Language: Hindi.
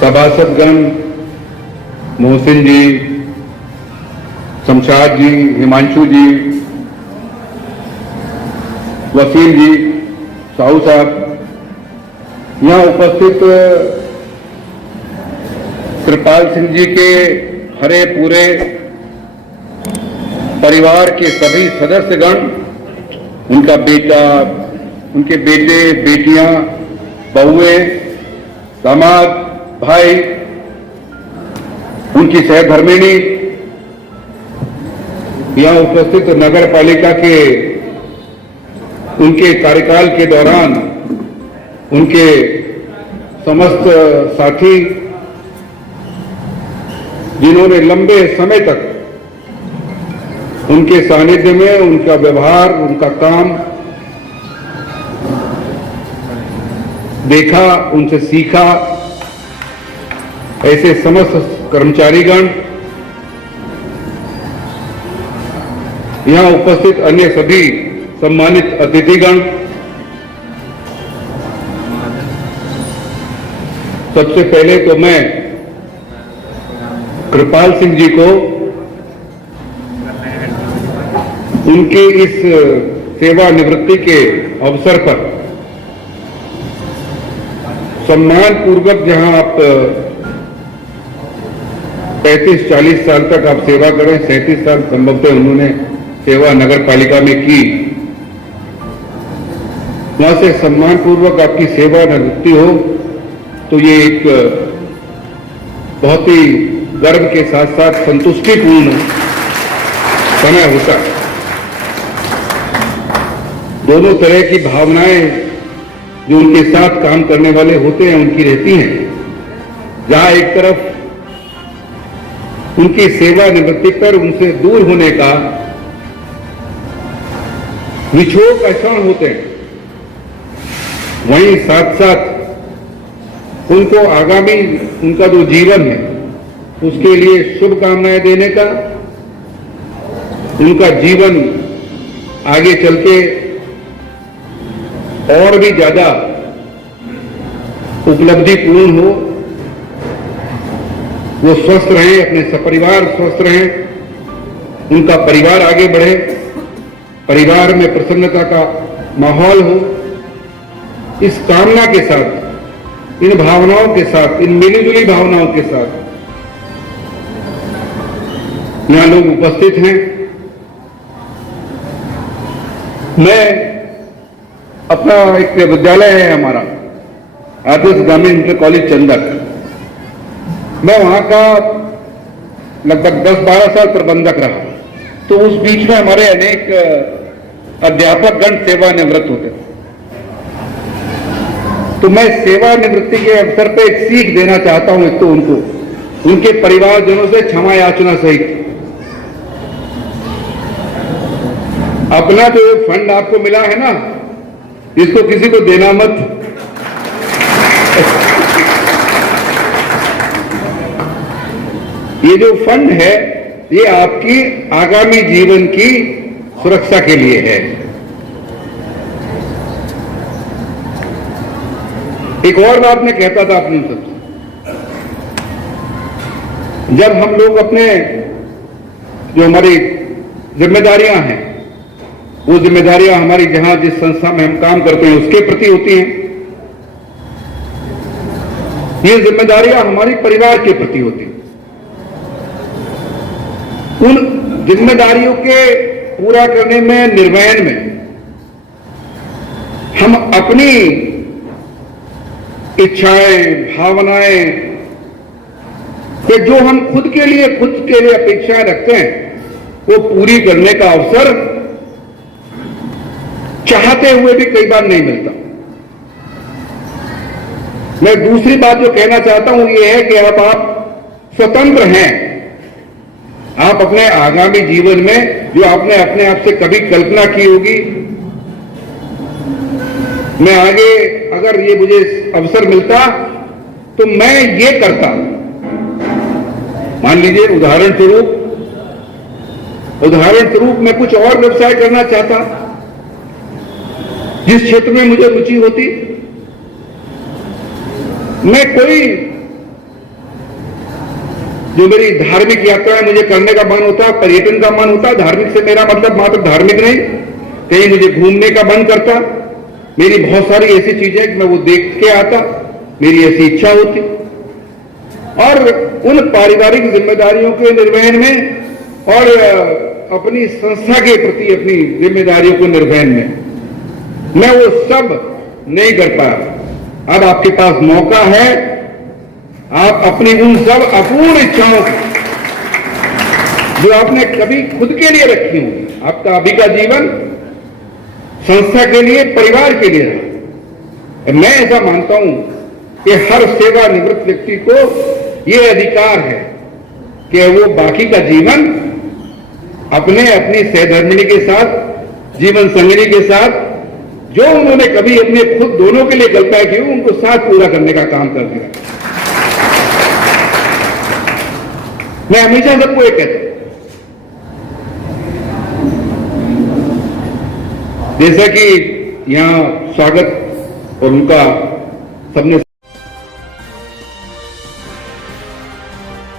सभासदगण, मोहसिन जी, शमशाद जी, हिमांशु जी, वसीम जी, साहू साहब, यहाँ उपस्थित कृपाल सिंह जी के हरे पूरे परिवार के सभी सदस्यगण, उनका बेटा, उनके बेटे, बेटियां, बहुएं, दामाद, भाई, उनकी सहधर्मिणी, यहाँ उपस्थित नगर पालिका के उनके कार्यकाल के दौरान उनके समस्त साथी, जिन्होंने लंबे समय तक उनके सानिध्य में उनका व्यवहार, उनका काम देखा, उनसे सीखा, ऐसे समस्त कर्मचारीगण, यहां उपस्थित अन्य सभी सम्मानित अतिथिगण, सबसे पहले तो मैं कृपाल सिंह जी को उनके इस सेवानिवृत्ति के अवसर पर सम्मान पूर्वक, जहां आप 35-40 साल तक आप सेवा करें, 37 साल संभवतः उन्होंने सेवा नगर पालिका में की, वहां से सम्मान पूर्वक आपकी सेवा निवृत्ति हो, तो ये एक बहुत ही गर्व के साथ साथ संतुष्टिपूर्ण समय होता है। दोनों तरह की भावनाएं जो उनके साथ काम करने वाले होते हैं उनकी रहती हैं। जहां एक तरफ उनकी सेवा निवृत्ति पर उनसे दूर होने का विछोह का क्षण होते हैं, वहीं साथ साथ उनको आगामी उनका जो जीवन है उसके लिए शुभकामनाएं देने का, उनका जीवन आगे चल के और भी ज्यादा उपलब्धिपूर्ण हो, वो स्वस्थ रहें, अपने सपरिवार स्वस्थ रहें, उनका परिवार आगे बढ़े, परिवार में प्रसन्नता का माहौल हो, इस कामना के साथ, इन भावनाओं के साथ, इन मिलीजुली भावनाओं के साथ यहां लोग उपस्थित हैं। मैं अपना एक विद्यालय है हमारा आदर्श ग्रामीण इंटर कॉलेज चंदक, मैं वहां का लगभग 10-12 साल प्रबंधक रहा। तो उस बीच में हमारे अनेक अध्यापक गण सेवानिवृत्त होते थे। तो मैं सेवानिवृत्ति के अवसर पे एक सीख देना चाहता हूं, एक तो उनको, उनके परिवारजनों से क्षमा याचना सहित। अपना जो फंड आपको मिला है ना, इसको किसी को देना मत। ये जो फंड है ये आपकी आगामी जीवन की सुरक्षा के लिए है। एक और बात मैं कहता था अपने सबसे, जब हम लोग अपने जो हमारी जिम्मेदारियां हैं, वो जिम्मेदारियां हमारी जहां जिस संस्था में हम काम करते हैं उसके प्रति होती हैं, ये जिम्मेदारियां हमारी परिवार के प्रति होती हैं। उन जिम्मेदारियों के पूरा करने में, निर्वहन में हम अपनी इच्छाएं, भावनाएं, कि जो हम खुद के लिए अपेक्षाएं रखते हैं, वो पूरी करने का अवसर चाहते हुए भी कई बार नहीं मिलता। मैं दूसरी बात जो कहना चाहता हूं ये है कि अब आप स्वतंत्र हैं। आप अपने आगामी जीवन में जो आपने अपने आप से कभी कल्पना की होगी, मैं आगे अगर ये मुझे अवसर मिलता तो मैं ये करता। मान लीजिए उदाहरण स्वरूप मैं कुछ और व्यवसाय करना चाहता, जिस क्षेत्र में मुझे रुचि होती। मैं कोई जो मेरी धार्मिक यात्राएं मुझे करने का मन होता, पर्यटन का मन होता, धार्मिक से मेरा मतलब मात्र धार्मिक नहीं, कहीं मुझे घूमने का मन करता, मेरी बहुत सारी ऐसी चीजें कि मैं वो देख के आता, मेरी ऐसी इच्छा होती। और उन पारिवारिक जिम्मेदारियों के निर्वहन में और अपनी संस्था के प्रति अपनी जिम्मेदारियों को निर्वहन में मैं वो सब नहीं कर पाया। अब आपके पास मौका है, आप अपनी उन सब अपूर्ण इच्छाओं को जो आपने कभी खुद के लिए रखी होंगी, आपका अभी का जीवन संस्था के लिए, परिवार के लिए है। मैं ऐसा मानता हूं कि हर सेवानिवृत्त व्यक्ति को यह अधिकार है कि वो बाकी का जीवन अपने अपनी सहधर्मिणी के साथ, जीवन संगिनी के साथ, जो उन्होंने कभी अपने खुद दोनों के लिए कल्पना की उनको साथ पूरा करने का काम कर दिया। मैं हमेशा सबको एक कहता हूं, जैसा कि यहां स्वागत और उनका सबने